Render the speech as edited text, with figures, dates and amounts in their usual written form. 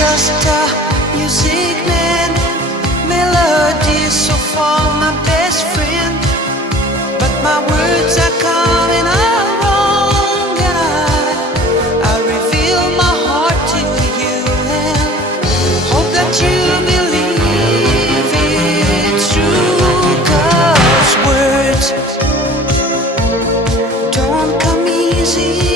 just a music man, melodies so far my best friend. But my words are coming out wrong, and I reveal my heart to you and hope that you believe it's true. 'Cause words don't come easy.